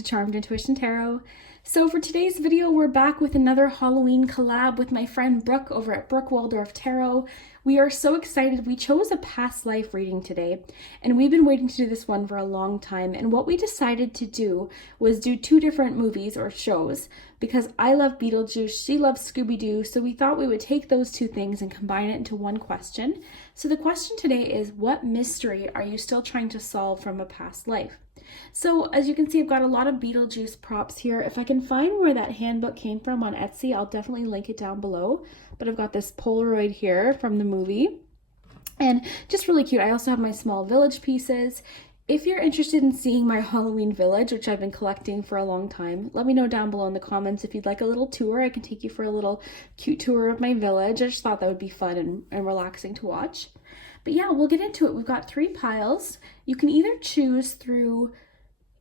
to Charmed Intuition Tarot. So for today's video, we're back with another Halloween collab with my friend Brooke over at Brook Waldorf Tarot. We are so excited. We chose a past life reading today, and we've been waiting to do this one for a long time. And what we decided to do was do two different movies or shows, because I love Beetlejuice, she loves Scooby-Doo, so we thought we would take those two things and combine it into one question. So the question today is, what mystery are you still trying to solve from a past life? So as you can see, I've got a lot of Beetlejuice props here. If I can find where that handbook came from on Etsy, I'll definitely link it down below. But I've got this Polaroid here from the movie, and just really cute. I also have my small village pieces. If you're interested in seeing my Halloween village, which I've been collecting for a long time, let me know down below in the comments if you'd like a little tour. I can take you for a little cute tour of my village. I just thought that would be fun and relaxing to watch. But yeah, we'll get into it. We've got 3 piles. You can either choose through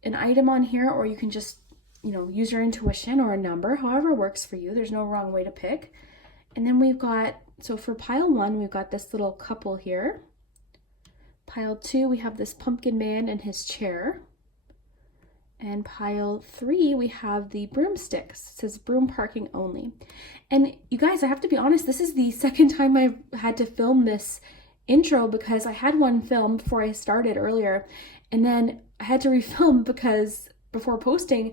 an item on here, or you can just, use your intuition or a number, however works for you. There's no wrong way to pick. And then we've got, so for pile 1, we've got this little couple here. Pile 2, we have this pumpkin man and his chair. And pile 3, we have the broomsticks. It says broom parking only. And you guys, I have to be honest, this is the second time I've had to film this intro, because I had one filmed before I started earlier, and then I had to refilm before posting,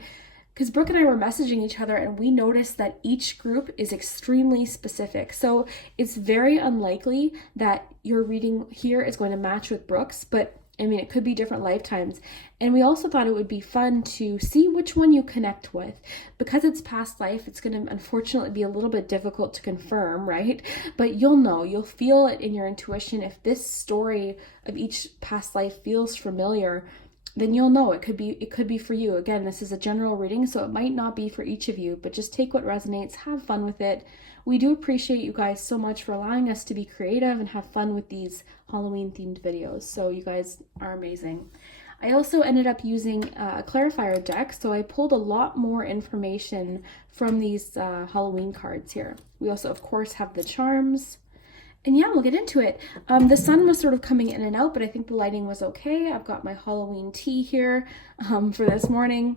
because Brooke and I were messaging each other, and we noticed that each group is extremely specific. So it's very unlikely that your reading here is going to match with Brooke's, but it could be different lifetimes. And we also thought it would be fun to see which one you connect with. Because it's past life, it's going to unfortunately be a little bit difficult to confirm, right? But you'll feel it in your intuition. If this story of each past life feels familiar, then you'll know it could be for you. Again, this is a general reading, so it might not be for each of you, but just take what resonates, have fun with it. We do appreciate you guys so much for allowing us to be creative and have fun with these Halloween themed videos. So you guys are amazing. I also ended up using a clarifier deck, so I pulled a lot more information from these Halloween cards here. We also, of course, have the charms. And yeah, we'll get into it. The sun was sort of coming in and out, but I think the lighting was okay. I've got my Halloween tea here for this morning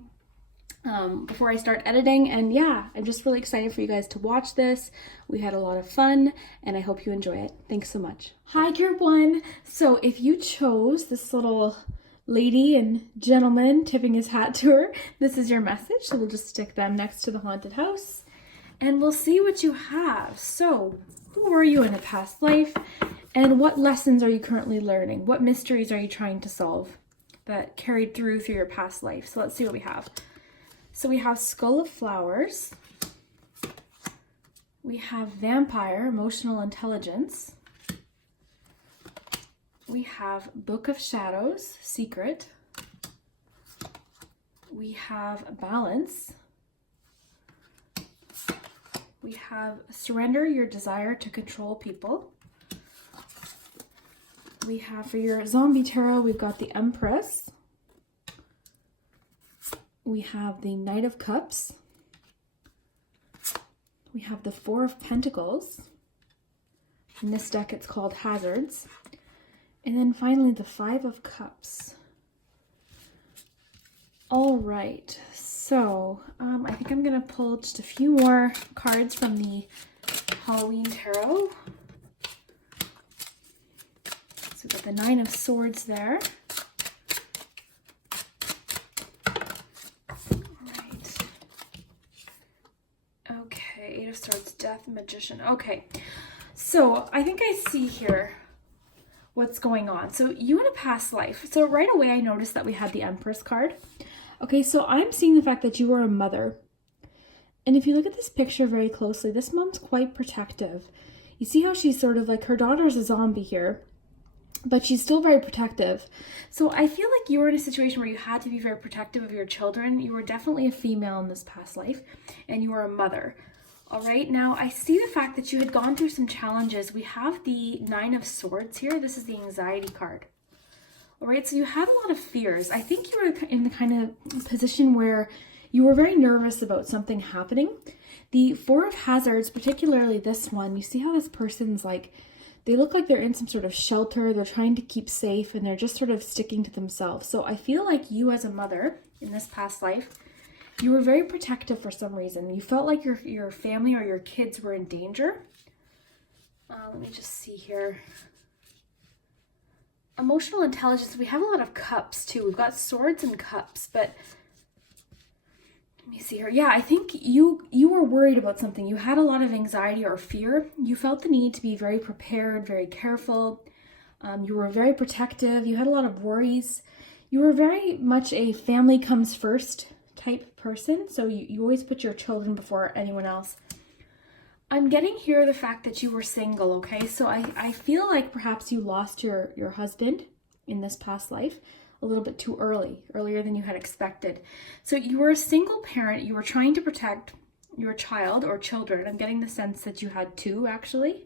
before I start editing. And yeah, I'm just really excited for you guys to watch this. We had a lot of fun, and I hope you enjoy it. Thanks so much. Hi, Group 1. So if you chose this little lady and gentleman tipping his hat to her, this is your message. So we'll just stick them next to the haunted house, and we'll see what you have. So who were you in a past life, and what lessons are you currently learning? What mysteries are you trying to solve that carried through your past life? So let's see what we have. So we have Skull of Flowers. We have Vampire, Emotional Intelligence. We have Book of Shadows, Secret. We have Balance. We have Surrender Your Desire to Control People. We have, for your zombie tarot, we've got the Empress. We have the Knight of Cups. We have the Four of Pentacles. In this deck, it's called Hazards. And then finally, the Five of Cups. All right, so I think I'm gonna pull just a few more cards from the Halloween tarot. So we've got the Nine of Swords there. All right. Okay, Eight of Swords, Death, Magician. Okay, so I think I see here what's going on. So you in a past life. So right away I noticed that we had the Empress card. Okay, so I'm seeing the fact that you are a mother. And if you look at this picture very closely, this mom's quite protective. You see how she's sort of like, her daughter's a zombie here, but she's still very protective. So I feel like you were in a situation where you had to be very protective of your children. You were definitely a female in this past life, and you were a mother. All right, now I see the fact that you had gone through some challenges. We have the Nine of Swords here. This is the anxiety card. All right, so you had a lot of fears. I think you were in the kind of position where you were very nervous about something happening. The Four of Hazards, particularly this one, you see how this person's like, they look like they're in some sort of shelter. They're trying to keep safe, and they're just sort of sticking to themselves. So I feel like you as a mother in this past life, you were very protective for some reason. You felt like your family or your kids were in danger. Let me just see here. Emotional intelligence, we have a lot of cups too. We've got swords and cups, but let me see here. Yeah, I think you were worried about something. You had a lot of anxiety or fear. You felt the need to be very prepared, very careful. You were very protective. You had a lot of worries. You were very much a family comes first type person. So you always put your children before anyone else. I'm getting here the fact that you were single, okay? So I feel like perhaps you lost your husband in this past life a little bit too earlier than you had expected. So you were a single parent. You were trying to protect your child or children. I'm getting the sense that you had two, actually.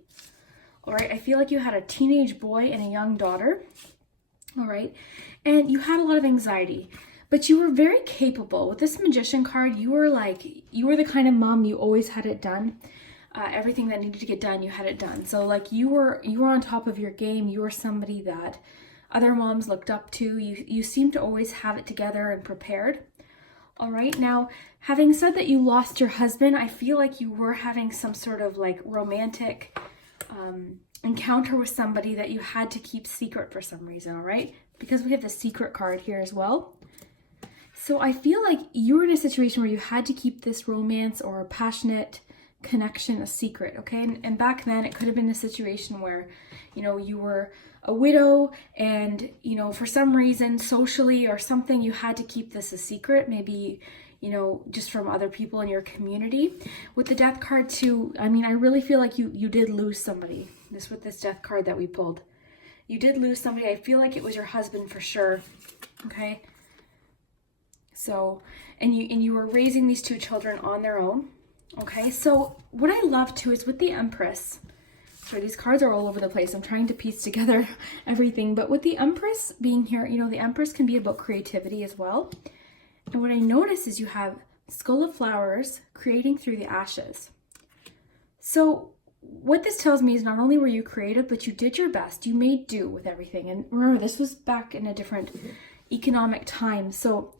All right, I feel like you had a teenage boy and a young daughter. All right, and you had a lot of anxiety. But you were very capable. With this Magician card, you were the kind of mom, you always had it done. Everything that needed to get done, you had it done. So like you were on top of your game. You were somebody that other moms looked up to. You seemed to always have it together and prepared. All right, now having said that you lost your husband, I feel like you were having some sort of like romantic encounter with somebody that you had to keep secret for some reason, all right? Because we have the secret card here as well. So I feel like you were in a situation where you had to keep this romance or a passionate connection a secret, okay? And back then it could have been a situation where, you were a widow and, for some reason socially or something, you had to keep this a secret, maybe, just from other people in your community. With the death card too, I really feel like you did lose somebody. With this death card that we pulled. You did lose somebody. I feel like it was your husband for sure, okay? So, and you were raising these two children on their own. Okay, so what I love too is with the Empress. Sorry, these cards are all over the place. I'm trying to piece together everything. But with the Empress being here, the Empress can be about creativity as well. And what I notice is you have Skull of Flowers creating through the ashes. So what this tells me is not only were you creative, but you did your best. You made do with everything. And remember, this was back in a different economic time. So,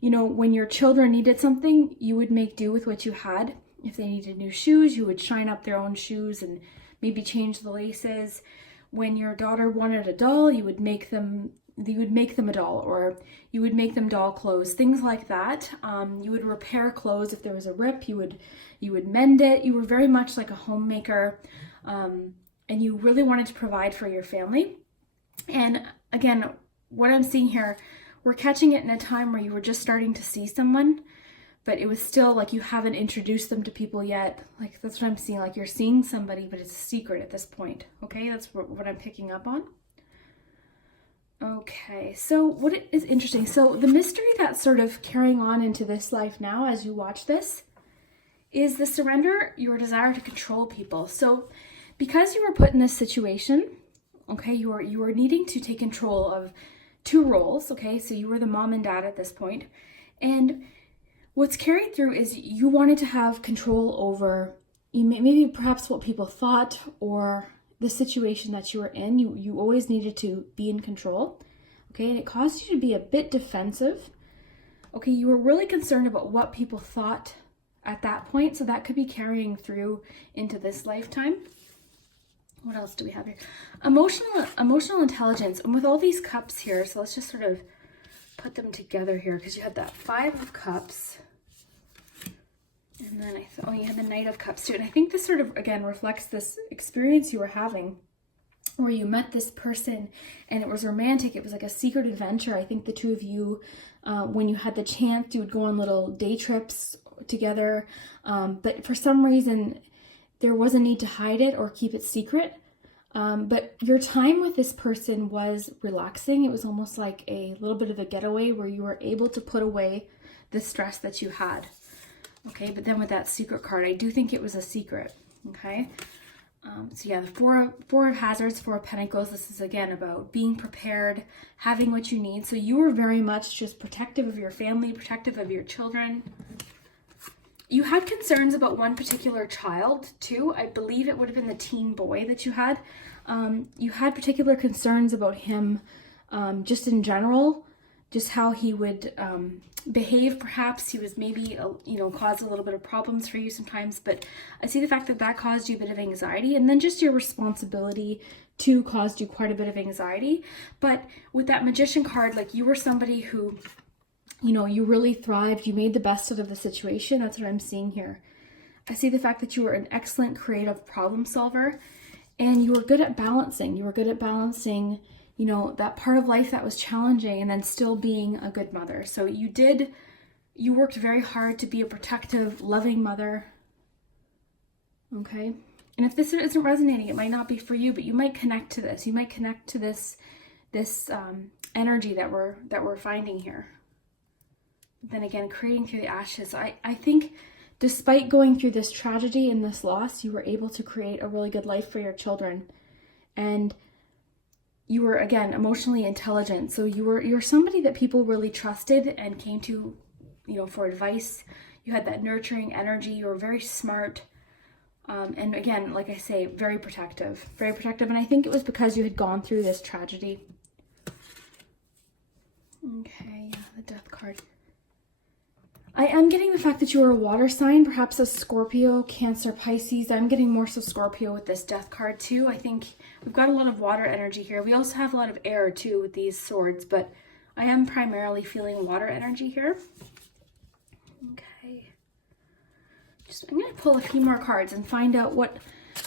when your children needed something, you would make do with what you had. If they needed new shoes, you would shine up their own shoes and maybe change the laces. When your daughter wanted a doll, you would make them a doll, or you would make them doll clothes, things like that. You would repair clothes if there was a rip. You would mend it. You were very much like a homemaker, and you really wanted to provide for your family. And again, what I'm seeing here, we're catching it in a time where you were just starting to see someone, but it was still like you haven't introduced them to people yet. Like that's what I'm seeing. Like you're seeing somebody, but it's a secret at this point. Okay, that's what I'm picking up on. Okay, so what is interesting, so the mystery that's sort of carrying on into this life now as you watch this is the surrender, your desire to control people. So because you were put in this situation, okay, you were needing to take control of two roles, okay, so you were the mom and dad at this point, and what's carried through is you wanted to have control over maybe perhaps what people thought or the situation that you were in. You always needed to be in control, okay, and it caused you to be a bit defensive, okay. You were really concerned about what people thought at that point, so that could be carrying through into this lifetime. What else do we have here? Emotional intelligence, and with all these cups here, so let's just sort of put them together here, because you had that 5 of Cups, and then you had the Knight of Cups too. And I think this sort of, again, reflects this experience you were having where you met this person and it was romantic. It was like a secret adventure. I think the two of you, when you had the chance, you would go on little day trips together. But for some reason, there was a need to hide it or keep it secret. But your time with this person was relaxing. It was almost like a little bit of a getaway where you were able to put away the stress that you had. Okay, but then with that secret card, I do think it was a secret, okay? So yeah, the four of Hazards, 4 of Pentacles, this is again about being prepared, having what you need. So you were very much just protective of your family, protective of your children. You had concerns about one particular child too. I believe it would have been the teen boy that you had. You had particular concerns about him just in general, just how he would behave. Perhaps he was maybe, caused a little bit of problems for you sometimes, but I see the fact that that caused you a bit of anxiety, and then just your responsibility too caused you quite a bit of anxiety. But with that Magician card, like, you were somebody who, you really thrived. You made the best out of the situation. That's what I'm seeing here. I see the fact that you were an excellent creative problem solver, and you were good at balancing. You were good at balancing, that part of life that was challenging, and then still being a good mother. So you worked very hard to be a protective, loving mother. Okay. And if this isn't resonating, it might not be for you, but you might connect to this. You might connect to this energy that we're finding here. Then again, creating through the ashes. I think despite going through this tragedy and this loss, you were able to create a really good life for your children. And you were, again, emotionally intelligent. So you're somebody that people really trusted and came to, for advice. You had that nurturing energy. You were very smart. And again, like I say, very protective. Very protective. And I think it was because you had gone through this tragedy. Okay, yeah, the Death card. I am getting the fact that you are a water sign, perhaps a Scorpio, Cancer, Pisces. I'm getting more so Scorpio with this Death card too. I think we've got a lot of water energy here. We also have a lot of air too with these swords, but I am primarily feeling water energy here. Okay. I'm going to pull a few more cards and find out what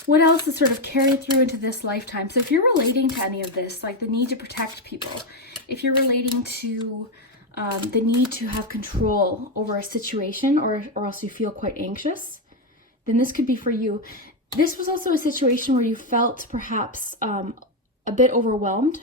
else is sort of carried through into this lifetime. So if you're relating to any of this, like the need to protect people, if you're relating to the need to have control over a situation, or else you feel quite anxious, then this could be for you. This was also a situation where you felt perhaps a bit overwhelmed,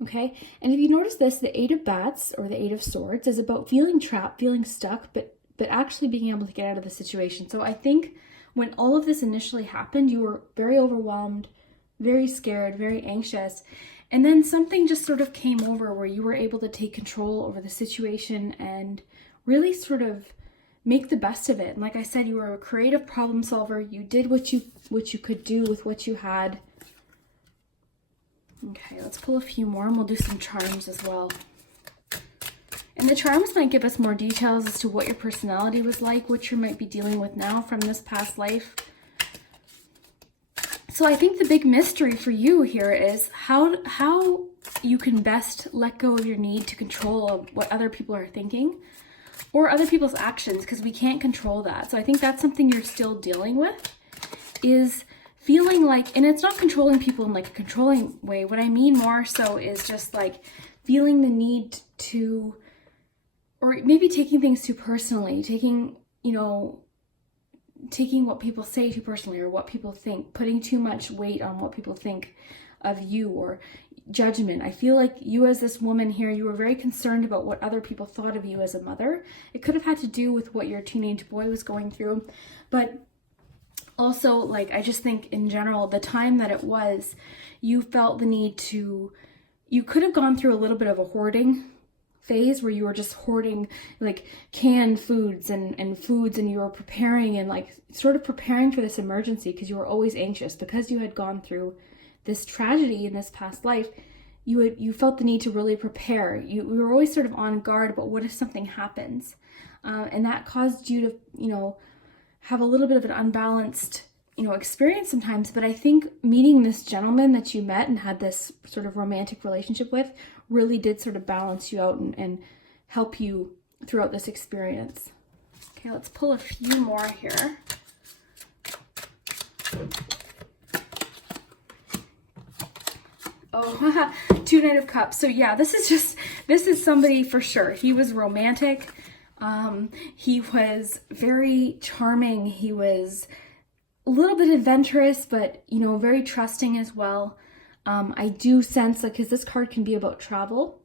okay? And if you notice this, the Eight of Bats, or the Eight of Swords, is about feeling trapped, feeling stuck, but actually being able to get out of the situation. So I think when all of this initially happened, you were very overwhelmed, very scared, very anxious. And then something just sort of came over where you were able to take control over the situation and really sort of make the best of it. And like I said, you were a creative problem solver. You did what you could do with what you had. Okay, let's pull a few more and we'll do some charms as well. And the charms might give us more details as to what your personality was like, what you might be dealing with now from this past life. So I think the big mystery for you here is how you can best let go of your need to control what other people are thinking or other people's actions, because we can't control that. So I think that's something you're still dealing with, is feeling like, and it's not controlling people in like a controlling way. What I mean more so is just like feeling the need to, or maybe taking things too personally, taking what people say too personally, or what people think, putting too much weight on what people think of you, or judgment. I feel like you as this woman here, you were very concerned about what other people thought of you as a mother. It could have had to do with what your teenage boy was going through, but also, like, I just think in general, the time that it was, you felt the need to, you could have gone through a little bit of a hoarding phase where you were just hoarding like canned foods and you were preparing and like sort of preparing for this emergency because you were always anxious because you had gone through this tragedy in this past life. You felt the need to really prepare. You were always sort of on guard about what if something happens, and that caused you to have a little bit of an unbalanced experience sometimes. But I think meeting this gentleman that you met and had this sort of romantic relationship with really did sort of balance you out and help you throughout this experience. Okay, let's pull a few more here. Oh, Two Knight of Cups. So yeah, this is somebody for sure. He was romantic. He was very charming. He was a little bit adventurous, but very trusting as well. I do sense, like, because this card can be about travel,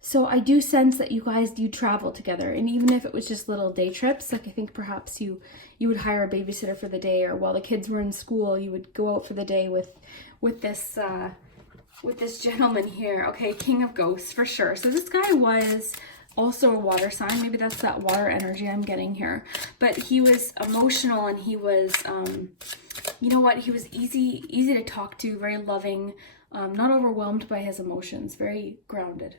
so I do sense that you guys do travel together, and even if it was just little day trips, like I think perhaps you would hire a babysitter for the day, or while the kids were in school, you would go out for the day with this gentleman here. Okay, King of Ghosts for sure. So this guy was also a water sign. Maybe that's that water energy I'm getting here. But he was emotional, and he was, he was easy to talk to, very loving, not overwhelmed by his emotions, very grounded.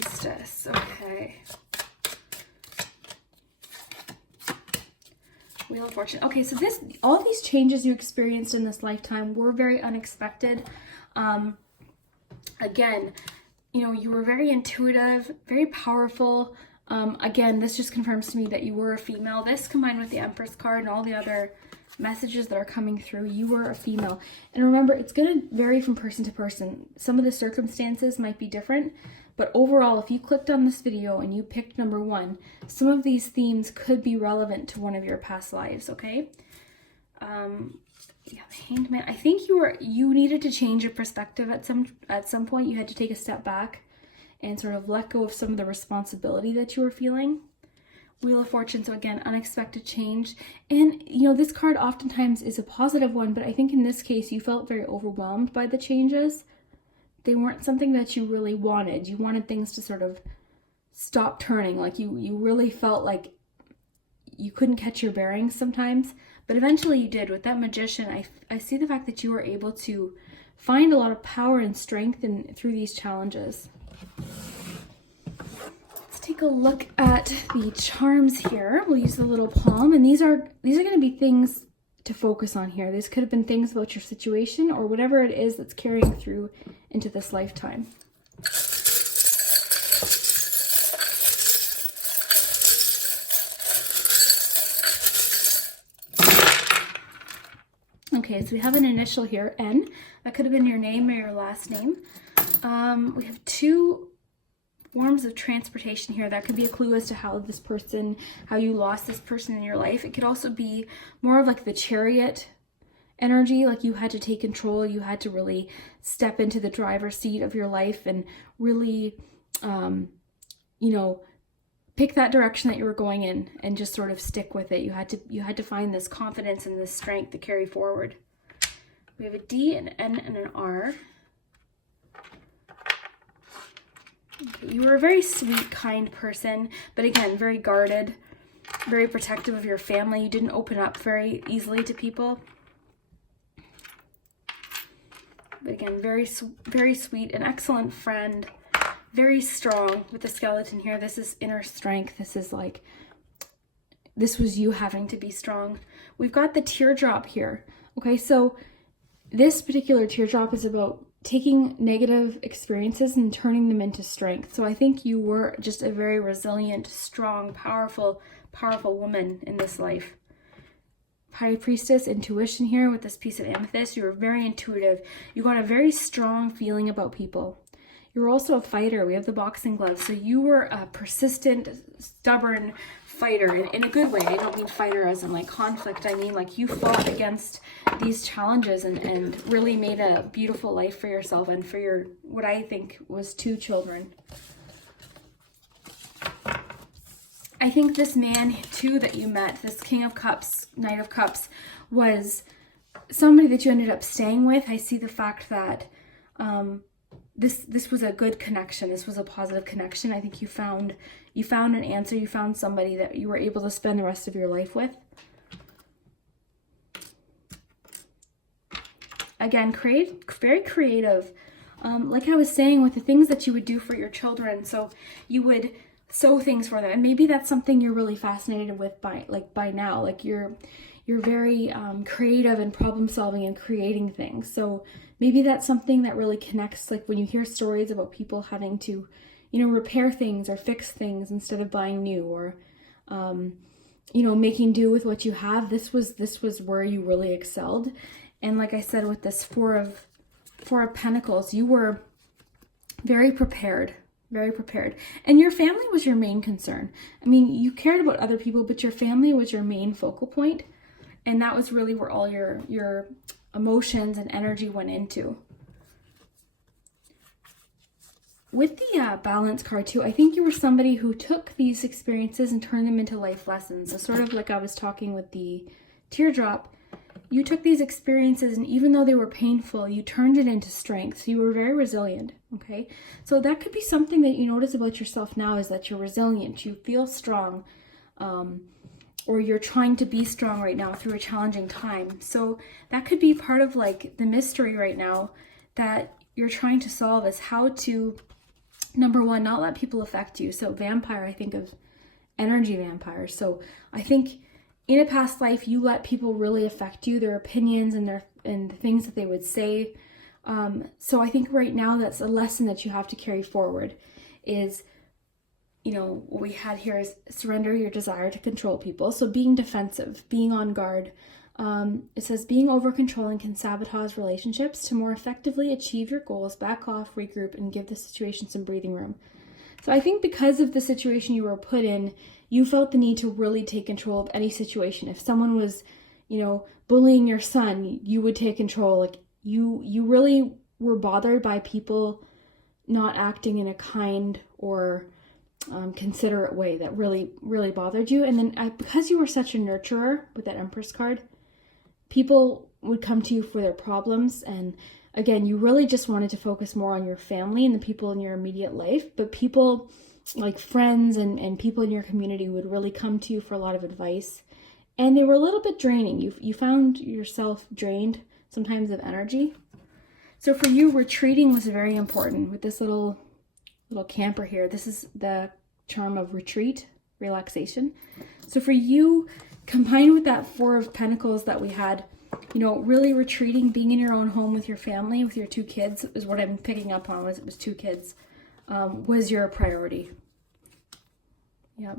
Priestess. Okay. Wheel of Fortune. Okay, so all these changes you experienced in this lifetime were very unexpected. Again, you know, you were very intuitive, very powerful. Again, this just confirms to me that you were a female. This combined with the Empress card and all the other messages that are coming through, you were a female. And remember, it's going to vary from person to person. Some of the circumstances might be different, but overall, if you clicked on this video and you picked number 1, some of these themes could be relevant to one of your past lives, okay? Yeah, the Hanged Man. I think you needed to change your perspective at some point. You had to take a step back and sort of let go of some of the responsibility that you were feeling. Wheel of Fortune, so again, unexpected change. And, you know, this card oftentimes is a positive one, but I think in this case, you felt very overwhelmed by the changes. They weren't something that you really wanted. You wanted things to sort of stop turning. Like you really felt like you couldn't catch your bearings sometimes, but eventually you did. With that Magician, I see the fact that you were able to find a lot of power and strength through these challenges. Take a look at the charms here. We'll use the little palm, and these are going to be things to focus on here. These could have been things about your situation or whatever it is that's carrying through into this lifetime. Okay, so we have an initial here, N. That could have been your name or your last name. We have 2 forms of transportation here. That could be a clue as to how you lost this person in your life. It could also be more of like the Chariot energy, like you had to take control, you had to really step into the driver's seat of your life and really, you know, pick that direction that you were going in and just sort of stick with it. You had to find this confidence and this strength to carry forward. We have a D, an N, and an R. Okay, you were a very sweet, kind person, but again, very guarded, very protective of your family. You didn't open up very easily to people. But again, very sweet, an excellent friend, very strong. With the skeleton here, this is inner strength. This is like, this was you having to be strong. We've got the teardrop here. Okay, so this particular teardrop is about taking negative experiences and turning them into strength. So I think you were just a very resilient, strong, powerful woman in this life. High Priestess, intuition here with this piece of amethyst. You were very intuitive. You got a very strong feeling about people. You were also a fighter. We have the boxing gloves. So you were a persistent, stubborn fighter in a good way. I don't mean fighter as in like conflict. I mean like you fought against these challenges and really made a beautiful life for yourself and for your, what I think was 2 children. I think this man too that you met, this King of Cups, Knight of Cups, was somebody that you ended up staying with. I see the fact that this was a good connection. This was a positive connection. I think you found an answer. You found somebody that you were able to spend the rest of your life with. Again, very creative. Like I was saying, with the things that you would do for your children. So you would sew things for them, and maybe that's something you're really fascinated with by now. Like you're very creative and problem solving and creating things. So maybe that's something that really connects, like when you hear stories about people having to, you know, repair things or fix things instead of buying new, or you know, making do with what you have. This was where you really excelled. And like I said, with this Four of Pentacles, you were very prepared. Very prepared. And your family was your main concern. I mean, you cared about other people, but your family was your main focal point. And that was really where all your emotions and energy went into. With the balance card too, I think you were somebody who took these experiences and turned them into life lessons. So sort of like I was talking with the teardrop, you took these experiences and even though they were painful, you turned it into strength. So you were very resilient, okay? So that could be something that you notice about yourself now, is that you're resilient, you feel strong, or you're trying to be strong right now through a challenging time. So that could be part of like the mystery right now that you're trying to solve, is how to Number one, not let people affect you. So vampire, I think of energy vampires. So I think in a past life, you let people really affect you, their opinions and the things that they would say. So I think right now that's a lesson that you have to carry forward is, what we had here is surrender your desire to control people. So being defensive, being on guard. It says being over controlling can sabotage relationships. To more effectively achieve your goals, back off, regroup, and give the situation some breathing room. So I think because of the situation you were put in, you felt the need to really take control of any situation. If someone was, bullying your son, you would take control. Like you really were bothered by people not acting in a kind or considerate way that really, really bothered you. And then because you were such a nurturer with that Empress card, people would come to you for their problems. And again, you really just wanted to focus more on your family and the people in your immediate life. But people like friends and people in your community would really come to you for a lot of advice. And they were a little bit draining. You found yourself drained sometimes of energy. So for you, retreating was very important with this little camper here. This is the charm of retreat, relaxation. So for you, combined with that Four of Pentacles that we had, really retreating, being in your own home with your family, with your 2 kids, is what I'm picking up on. It was 2 kids, was your priority. Yep.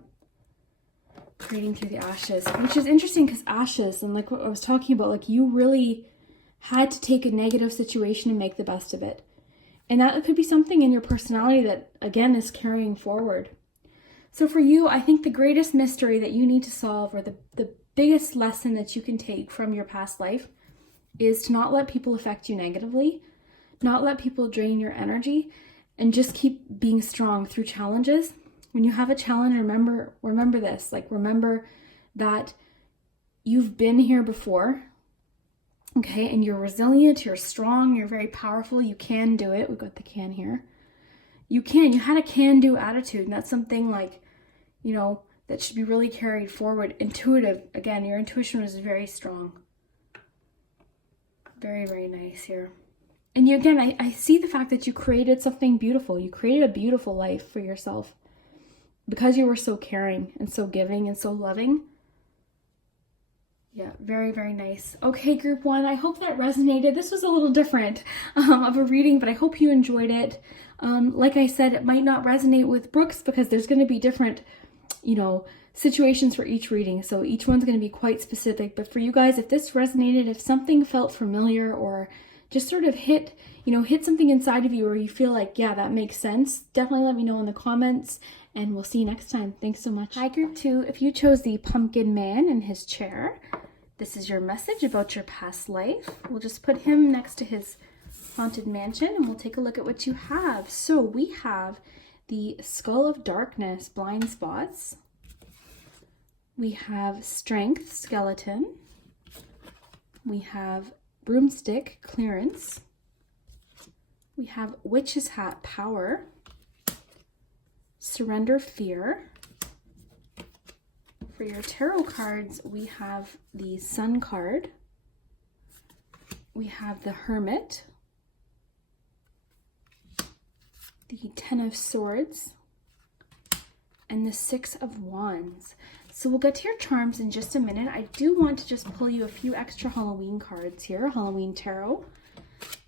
Creating through the ashes, which is interesting because ashes, and like what I was talking about, like you really had to take a negative situation and make the best of it. And that could be something in your personality that, again, is carrying forward. So for you, I think the greatest mystery that you need to solve, or the biggest lesson that you can take from your past life, is to not let people affect you negatively, not let people drain your energy, and just keep being strong through challenges. When you have a challenge, remember this, remember that you've been here before. Okay, and you're resilient, you're strong, you're very powerful, you can do it. We've got the can here. You had a can-do attitude, and that's something that should be really carried forward. Intuitive, again, your intuition was very strong. Very, very nice here. And I see the fact that you created something beautiful. You created a beautiful life for yourself because you were so caring and so giving and so loving. Yeah, very, very nice. Okay, group 1, I hope that resonated. This was a little different of a reading, but I hope you enjoyed it. Like I said, it might not resonate with Brooks because there's going to be different, situations for each reading. So each one's going to be quite specific. But for you guys, if this resonated, if something felt familiar or just sort of hit something inside of you where you feel like, yeah, that makes sense, definitely let me know in the comments. And we'll see you next time. Thanks so much. Hi, group 2. If you chose the Pumpkin Man in his chair, this is your message about your past life. We'll just put him next to his haunted mansion and we'll take a look at what you have. So we have the Skull of Darkness, blind spots. We have Strength, skeleton. We have Broomstick, clearance. We have Witch's Hat, power. Surrender, fear. For your tarot cards, we have the Sun card. We have the Hermit. The Ten of Swords. And the Six of Wands. So we'll get to your charms in just a minute. I do want to just pull you a few extra Halloween cards here, Halloween tarot,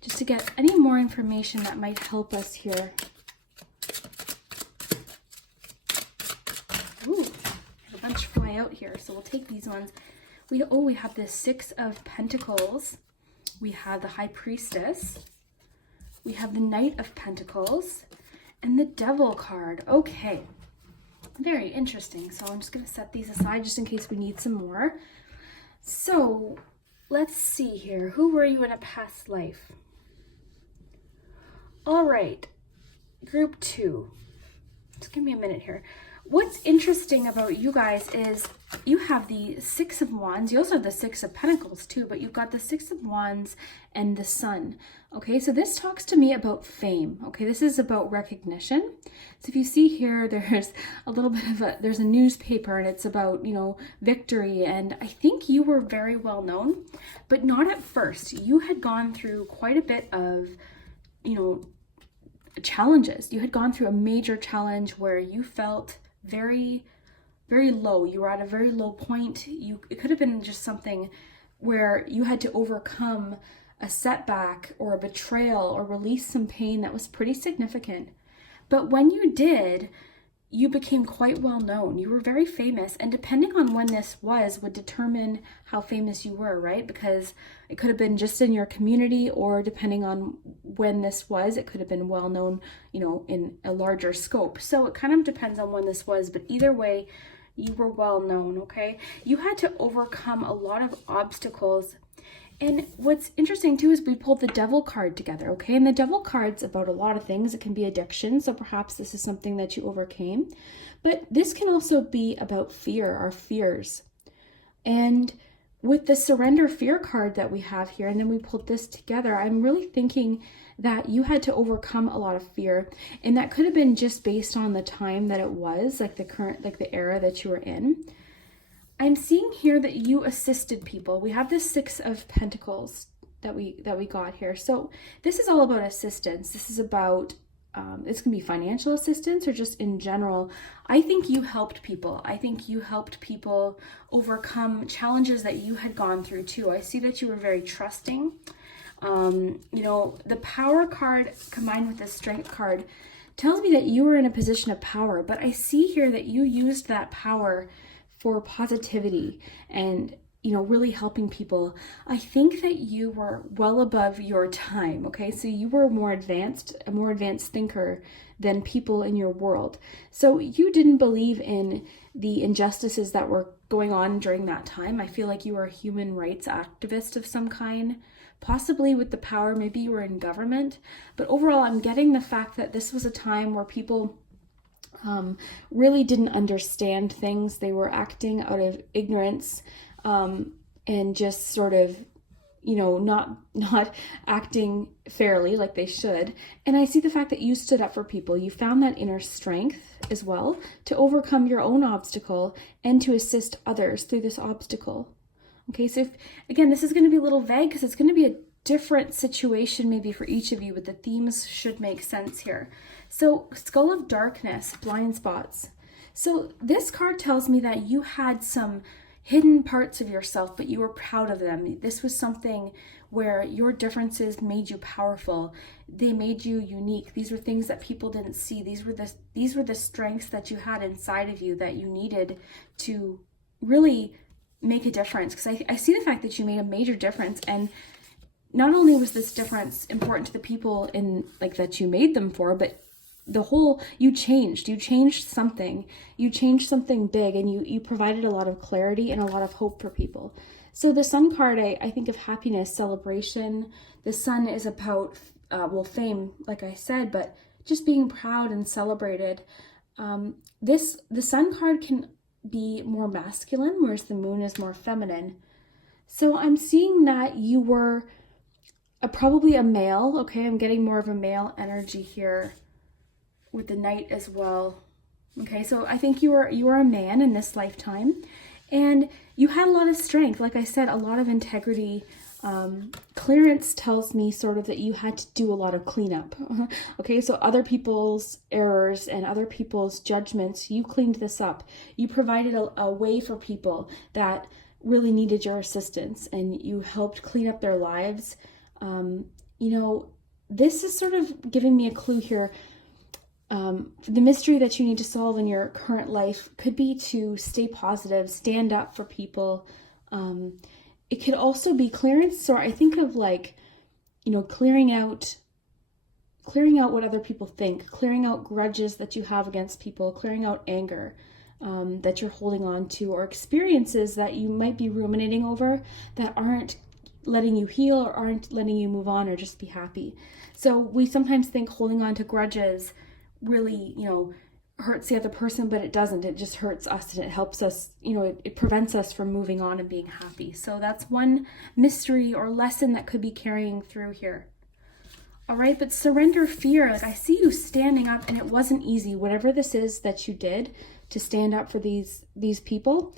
just to get any more information that might help us here. Ooh, a bunch fly out here, so we'll take these ones. We have the Six of Pentacles. We have the High Priestess. We have the Knight of Pentacles and the Devil card. Okay, very interesting. So I'm just going to set these aside just in case we need some more. So let's see here. Who were you in a past life? All right, group 2. Just give me a minute here. What's interesting about you guys is you have the Six of Wands. You also have the Six of Pentacles too, but you've got the Six of Wands and the Sun. Okay, so this talks to me about fame. Okay, this is about recognition. So if you see here, there's a little bit of there's a newspaper and it's about, victory. And I think you were very well known, but not at first. You had gone through quite a bit of, challenges. You had gone through a major challenge where you felt very, very low. You were at a very low point. It could have been just something where you had to overcome a setback or a betrayal or release some pain that was pretty significant. But when you did, you became quite well known. You were very famous, and depending on when this was would determine how famous you were, right? Because it could have been just in your community, or depending on when this was, it could have been well known, in a larger scope. So it kind of depends on when this was, but either way, you were well known, okay? You had to overcome a lot of obstacles. And what's interesting too is we pulled the Devil card together, okay? And the Devil card's about a lot of things. It can be addiction, so perhaps this is something that you overcame. But this can also be about fear, our fears. And with the Surrender Fear card that we have here, and then we pulled this together, I'm really thinking that you had to overcome a lot of fear. And that could have been just based on the time that it was, like the era that you were in. I'm seeing here that you assisted people. We have this Six of Pentacles that we got here. So this is all about assistance. This is about, this can be financial assistance or just in general. I think you helped people. I think you helped people overcome challenges that you had gone through too. I see that you were very trusting. The Power card combined with the Strength card tells me that you were in a position of power, but I see here that you used that power for positivity and, really helping people. I think that you were well above your time, okay? So you were a more advanced thinker than people in your world. So you didn't believe in the injustices that were going on during that time. I feel like you were a human rights activist of some kind, possibly with the power, maybe you were in government. But overall, I'm getting the fact that this was a time where people really didn't understand things. They were acting out of ignorance, and just sort of, not acting fairly like they should. And I see the fact that you stood up for people. You found that inner strength as well to overcome your own obstacle and to assist others through this obstacle. Okay, so again, this is going to be a little vague because it's going to be a different situation maybe for each of you, but the themes should make sense here. So Skull of Darkness, blind spots. So this card tells me that you had some hidden parts of yourself, but you were proud of them. This was something where your differences made you powerful. They made you unique. These were things that people didn't see. These were the strengths that you had inside of you that you needed to really make a difference. Because I see the fact that you made a major difference, and not only was this difference important to the people in that you made them for, but you changed something big, and you provided a lot of clarity and a lot of hope for people. So the Sun card, I think of happiness, celebration. The Sun is about, fame, like I said, but just being proud and celebrated. The Sun card can be more masculine, whereas the Moon is more feminine. So I'm seeing that you were probably a male, okay? I'm getting more of a male energy here with the Knight as well. Okay, so I think you were a man in this lifetime, and you had a lot of strength. Like I said, a lot of integrity. Clearance tells me sort of that you had to do a lot of cleanup. Okay, so other people's errors and other people's judgments, you cleaned this up. You provided a way for people that really needed your assistance, and you helped clean up their lives. This is sort of giving me a clue here. The mystery that you need to solve in your current life could be to stay positive, stand up for people. It could also be clearance. So I think of clearing out what other people think, clearing out grudges that you have against people, clearing out anger that you're holding on to, or experiences that you might be ruminating over that aren't letting you heal or aren't letting you move on or just be happy. So we sometimes think holding on to grudges really, hurts the other person, but it doesn't. It just hurts us, and it helps us, it prevents us from moving on and being happy. So that's one mystery or lesson that could be carrying through here. All right, but surrender fear. I see you standing up, and it wasn't easy. Whatever this is that you did to stand up for these people,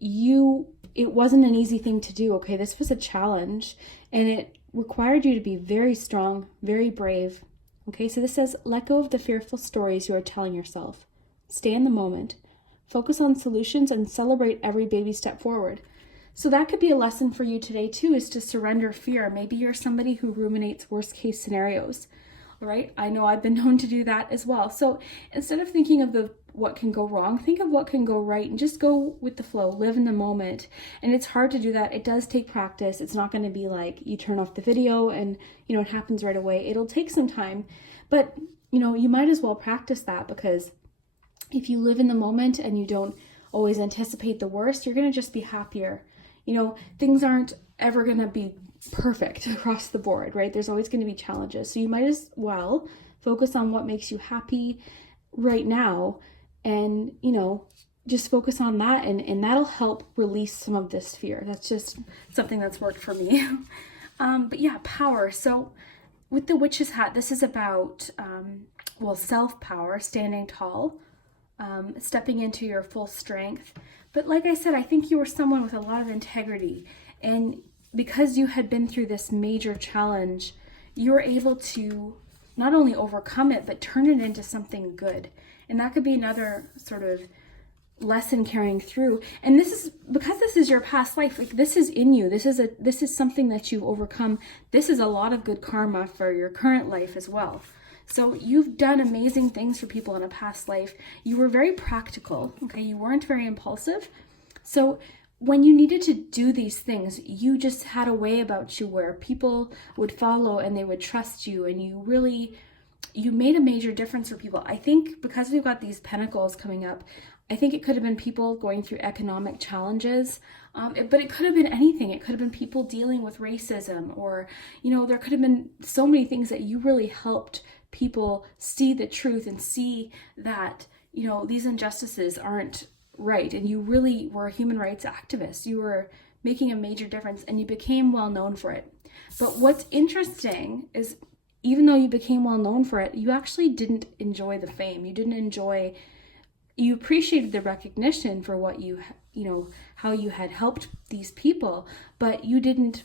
it wasn't an easy thing to do, okay? This was a challenge, and it required you to be very strong, very brave, Okay, so this says, let go of the fearful stories you are telling yourself. Stay in the moment. Focus on solutions and celebrate every baby step forward. So that could be a lesson for you today too, is to surrender fear. Maybe you're somebody who ruminates worst case scenarios. All right, I know I've been known to do that as well. So instead of thinking of what can go wrong, think of what can go right and just go with the flow, live in the moment. And it's hard to do that. It does take practice. It's not going to be like you turn off the video and, it happens right away. It'll take some time, but, you might as well practice that, because if you live in the moment and you don't always anticipate the worst, you're going to just be happier. Things aren't ever going to be perfect across the board, right? There's always going to be challenges. So you might as well focus on what makes you happy right now and, just focus on that, and that'll help release some of this fear. That's just something that's worked for me. But yeah, power. So with the witch's hat, this is about, self-power, standing tall, stepping into your full strength. But like I said, I think you were someone with a lot of integrity, and because you had been through this major challenge, you were able to not only overcome it, but turn it into something good. And that could be another sort of lesson carrying through. And this is because this is your past life, like this is in you. This is something that you've overcome. This is a lot of good karma for your current life as well. So you've done amazing things for people in a past life. You were very practical, okay? You weren't very impulsive. So when you needed to do these things, you just had a way about you where people would follow and they would trust you, and you made a major difference for people. I think because we've got these pentacles coming up, I think it could have been people going through economic challenges, but it could have been anything. It could have been people dealing with racism, or, there could have been so many things that you really helped people see the truth and see that, these injustices aren't right. And you really were a human rights activist. You were making a major difference, and you became well known for it. But what's interesting is, even though you became well known for it, you actually didn't enjoy the fame. You appreciated the recognition for what how you had helped these people, but you didn't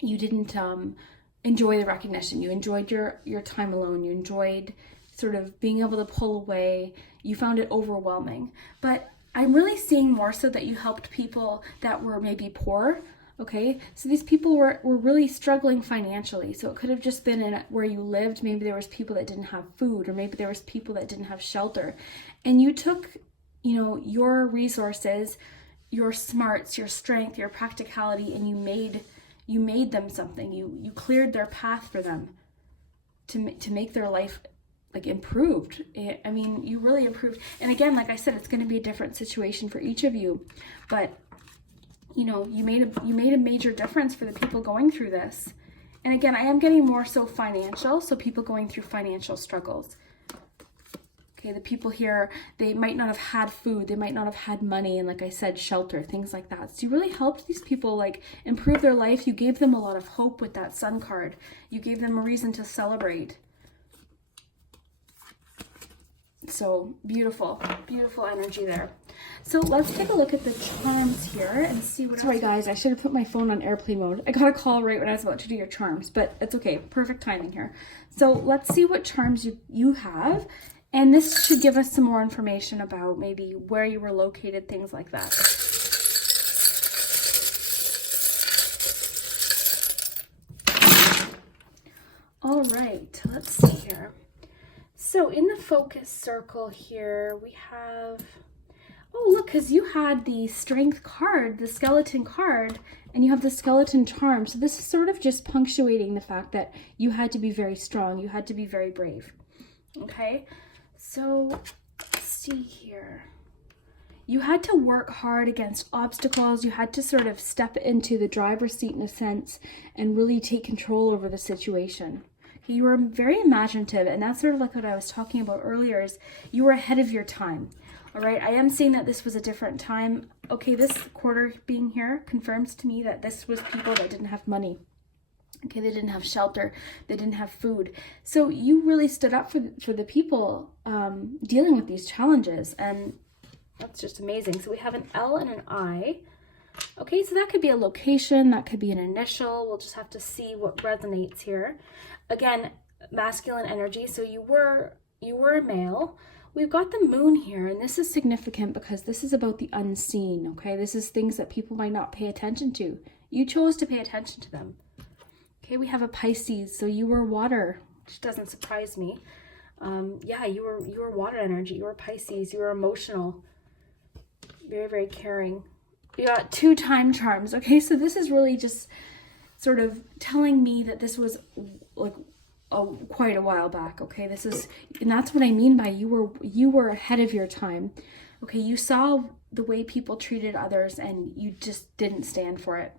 enjoy the recognition. You enjoyed your time alone. You enjoyed sort of being able to pull away. You found it overwhelming. But I'm really seeing more so that you helped people that were maybe poor. Okay, so these people were really struggling financially. So it could have just been in where you lived. Maybe there was people that didn't have food, or maybe there was people that didn't have shelter. And you took, your resources, your smarts, your strength, your practicality, and you made them something. You cleared their path for them to make their life like improved. I mean, you really improved. And again, like I said, it's going to be a different situation for each of you, but you made a major difference for the people going through this. And again, I am getting more so financial, so people going through financial struggles. Okay, the people here, they might not have had food, they might not have had money, and like I said, shelter, things like that. So you really helped these people like improve their life. You gave them a lot of hope with that Sun card. You gave them a reason to celebrate. So beautiful, beautiful energy there. So let's take a look at the charms here and see what else. Sorry guys, I should have put my phone on airplane mode. I got a call right when I was about to do your charms, but it's okay. Perfect timing here. So let's see what charms you have. And this should give us some more information about maybe where you were located, things like that. All right, let's see here. So in the focus circle here, we have, oh look, because you had the strength card, the skeleton card, and you have the skeleton charm. So this is sort of just punctuating the fact that you had to be very strong. You had to be very brave. Okay, so let's see here. You had to work hard against obstacles. You had to sort of step into the driver's seat in a sense and really take control over the situation. You were very imaginative, and that's sort of like what I was talking about earlier, is you were ahead of your time. All right, I am saying that this was a different time. Okay, this quarter being here confirms to me that this was people that didn't have money. Okay, they didn't have shelter, they didn't have food. So you really stood up for the people dealing with these challenges, and that's just amazing. So we have an L and an I. Okay, so that could be a location, that could be an initial. We'll just have to see what resonates here. Again, masculine energy, so you were a male. We've got the moon here, and this is significant because this is about the unseen, okay? This is things that people might not pay attention to. You chose to pay attention to them. Okay, we have a Pisces, so you were water, which doesn't surprise me. Yeah, you were water energy. You were Pisces. You were emotional. Very, very caring. You got 2 time charms, okay? So this is really just sort of telling me that this was like quite a while back, okay? This is, and that's what I mean by you were ahead of your time, okay? You saw the way people treated others and you just didn't stand for it.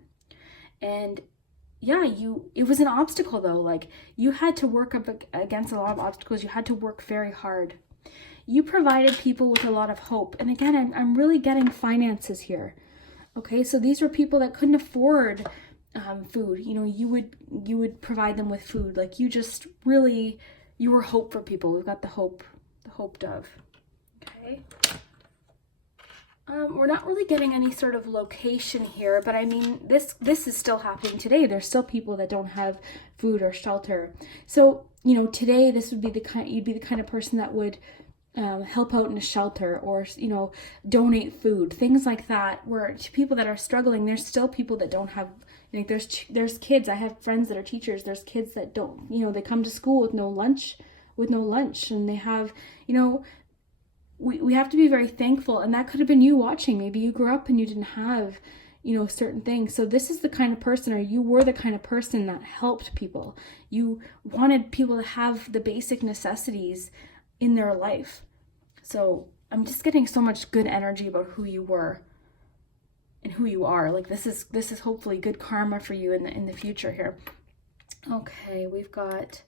And yeah, it was an obstacle though. Like, you had to work up against a lot of obstacles. You had to work very hard. You provided people with a lot of hope. And again, I'm really getting finances here. Okay, so these were people that couldn't afford food. You know, you would provide them with food. Like, you just really, you were hope for people. We've got the hope dove. Okay. We're not really getting any sort of location here, but I mean, this is still happening today. There's still people that don't have food or shelter. So, you know, today this would be you'd be the kind of person that would help out in a shelter, or, you know, donate food, things like that. Where to people that are struggling, there's still people that don't have, like, there's kids. I have friends that are teachers. There's kids that don't, you know, they come to school with no lunch, and they have, you know, we have to be very thankful. And that could have been you watching. Maybe you grew up and you didn't have, you know, certain things. So this is the kind of person, or you were the kind of person that helped people. You wanted people to have the basic necessities in their life. So I'm just getting so much good energy about who you were and who you are. Like, this is hopefully good karma for you in the future here. Okay, we've got,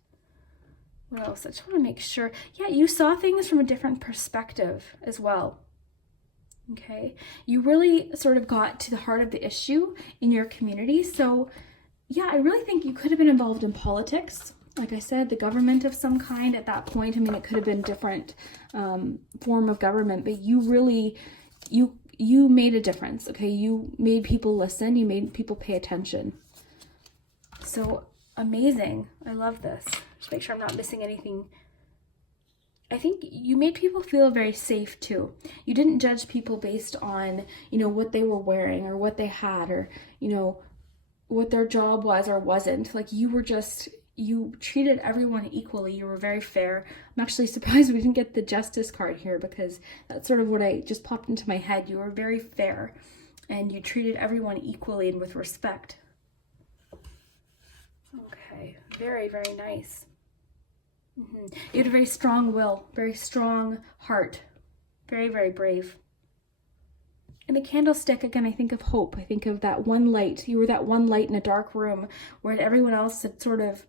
what else? I just want to make sure. Yeah, you saw things from a different perspective as well. Okay, you really sort of got to the heart of the issue in your community. So yeah, I really think you could have been involved in politics. Like I said, the government of some kind at that point. I mean, it could have been different form of government, but you really, you made a difference. Okay, you made people listen. You made people pay attention. So amazing. I love this. Just make sure I'm not missing anything. I think you made people feel very safe too. You didn't judge people based on, you know, what they were wearing or what they had, or, you know, what their job was or wasn't. Like, you treated everyone equally. You were very fair. I'm actually surprised we didn't get the justice card here, because that's sort of what I just popped into my head. You were very fair and you treated everyone equally and with respect. Okay, very, very nice. You had a very strong will, very strong heart, very, very brave. And the candlestick, again, I think of hope. I think of that one light. You were that one light in a dark room where everyone else had sort of,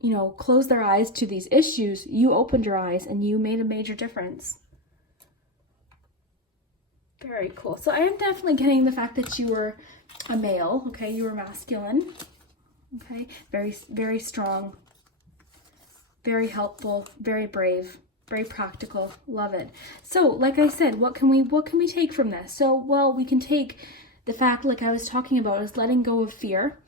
you know, closed their eyes to these issues. You opened your eyes and you made a major difference. Very cool. So I am definitely getting the fact that you were a male, okay? You were masculine, okay? Very, very strong, very helpful, very brave, very practical. Love it. So, like I said, what can we take from this? So, well, we can take the fact, like I was talking about, is letting go of fear,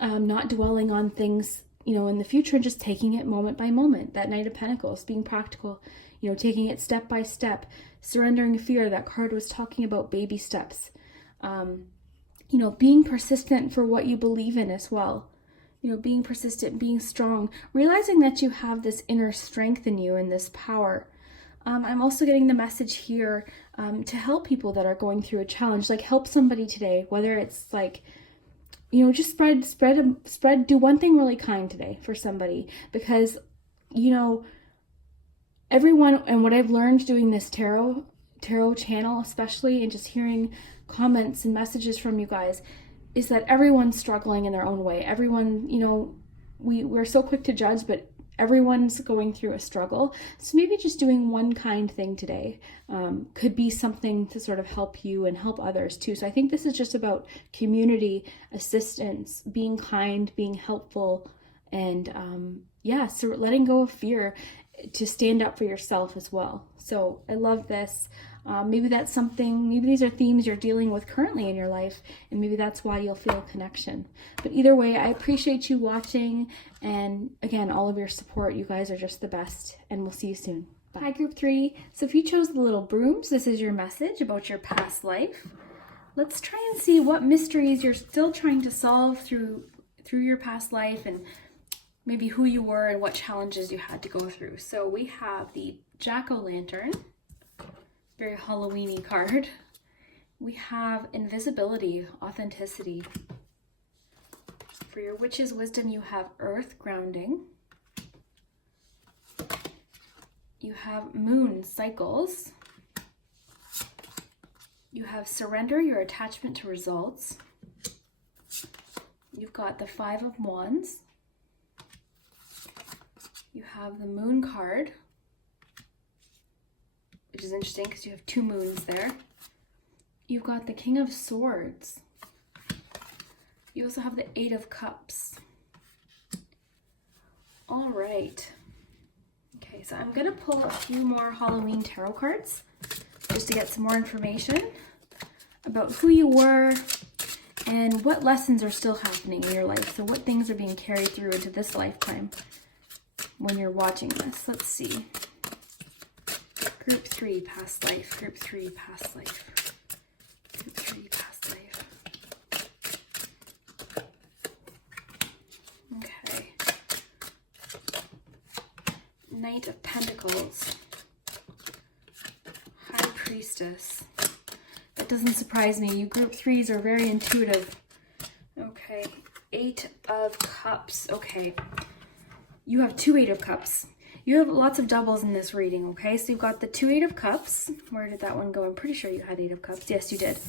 not dwelling on things, you know, in the future, and just taking it moment by moment. That Knight of Pentacles, being practical, you know, taking it step by step, surrendering fear. That card was talking about baby steps. You know, being persistent for what you believe in as well. You know, being persistent, being strong, realizing that you have this inner strength in you and this power. I'm also getting the message here to help people that are going through a challenge. Like, help somebody today, whether it's like, you know, just spread, do one thing really kind today for somebody, because, you know, everyone, and what I've learned doing this tarot channel, especially, and just hearing comments and messages from you guys, is that everyone's struggling in their own way. Everyone, you know, we're so quick to judge, but everyone's going through a struggle. So maybe just doing one kind thing today could be something to sort of help you and help others too. So I think this is just about community assistance, being kind, being helpful, and yeah, so letting go of fear to stand up for yourself as well. So I love this. Maybe that's something, maybe these are themes you're dealing with currently in your life, and maybe that's why you'll feel a connection. But either way, I appreciate you watching, and again, all of your support. You guys are just the best, and we'll see you soon. Bye. Hi, group 3. So if you chose the little brooms, this is your message about your past life. Let's try and see what mysteries you're still trying to solve through your past life, and maybe who you were and what challenges you had to go through. So we have the Jack-o'-lantern, very Halloween-y card. We have invisibility, authenticity. For your witch's wisdom, you have earth, grounding. You have moon, cycles. You have surrender, your attachment to results. You've got the 5 of Wands. You have the moon card, which is interesting because you have 2 moons there. You've got the King of Swords. You also have the 8 of Cups. All right. Okay, so I'm going to pull a few more Halloween tarot cards just to get some more information about who you were and what lessons are still happening in your life. So what things are being carried through into this lifetime when you're watching this. Let's see. Group 3, past life. Group 3, past life. Group 3, past life. Okay. Knight of Pentacles. High Priestess. That doesn't surprise me. You group 3s are very intuitive. Okay. 8 of Cups. Okay. You have 2 8 of Cups. You have lots of doubles in this reading, okay? So you've got the 2 8 of Cups. Where did that one go? I'm pretty sure you had 8 of Cups. Yes, you did.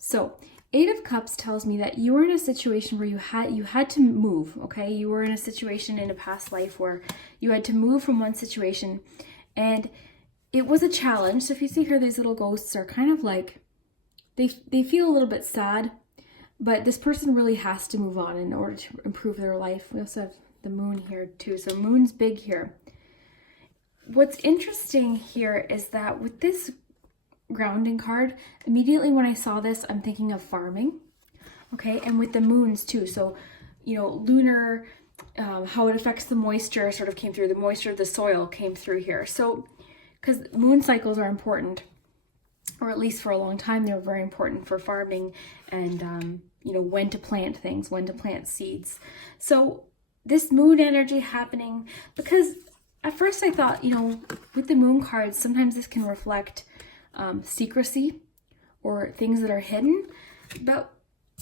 So 8 of Cups tells me that you were in a situation where you had to move, okay? You were in a situation in a past life where you had to move from one situation, and it was a challenge. So if you see here, these little ghosts are kind of like, they feel a little bit sad, but this person really has to move on in order to improve their life. We also have the moon here too. So moon's big here. What's interesting here is that with this grounding card, immediately when I saw this, I'm thinking of farming. Okay, and with the moons too. So, you know, lunar, how it affects the moisture sort of came through. The moisture of the soil came through here. So, because moon cycles are important, or at least for a long time, they were very important for farming and, you know, when to plant things, when to plant seeds. So this moon energy happening, because at first I thought, you know, with the moon cards, sometimes this can reflect secrecy or things that are hidden. But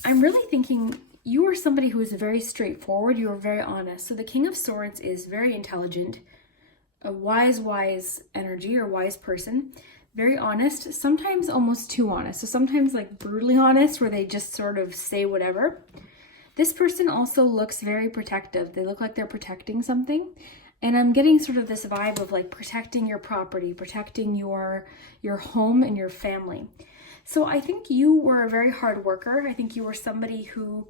I'm really thinking you are somebody who is very straightforward. You are very honest. So the King of Swords is very intelligent, a wise energy or wise person. Very honest, sometimes almost too honest. So sometimes like brutally honest where they just sort of say whatever. This person also looks very protective. They look like they're protecting something. And I'm getting sort of this vibe of like protecting your property, protecting your home and your family. So I think you were a very hard worker. I think you were somebody who,